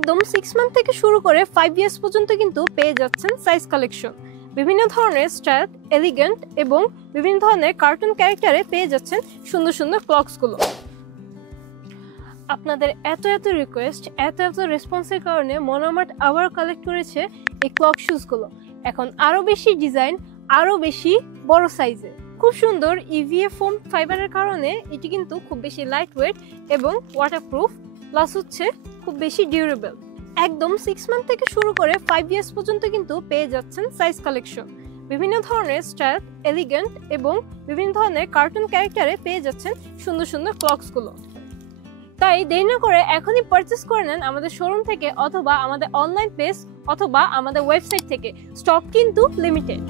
একদম 6 মান্থ থেকে শুরু করে 5 ইয়ার্স পর্যন্ত কিন্তু পেয়ে যাচ্ছেন সাইজ কালেকশন। বিভিন্ন ধরনের স্টাইল, এলিগেন্ট এবং বিভিন্ন ধরনের কার্টুন ক্যারেক্টারে পেয়ে যাচ্ছেন সুন্দর সুন্দর ক্লকসগুলো। আপনাদের এত রিকোয়েস্ট, এত রেসপন্সের কারণে মনোমার্ট আবার কালেক্ট করেছে এই ক্লক শুজগুলো। এখন আরো বেশি ডিজাইন, আরো বেশি বড় সাইজে, খুব সুন্দর ইভিএ ফোম ফাইবারের কারণে এটি কিন্তু খুব বেশি লাইট ওয়েট এবং ওয়াটারপ্রুফ, প্লাস হচ্ছে খুব বেশি ডিউরেবল। একদম 6 মান্থ থেকে শুরু করে 5 ইয়ার্স পর্যন্ত কিন্তু পেয়ে যাচ্ছেন সাইজ কালেকশন। বিভিন্ন ধরনের স্টাইল, এলিগেন্ট এবং বিভিন্ন ধরনের কার্টুন ক্যারেক্টারে পেয়ে যাচ্ছেন সুন্দর সুন্দর ক্লকসগুলো। তাই দেরি না করে এখনই পারচেস করে নেন আমাদের শোরুম থেকে, অথবা আমাদের অনলাইন পেজ, অথবা আমাদের ওয়েবসাইট থেকে। স্টক কিন্তু লিমিটেড।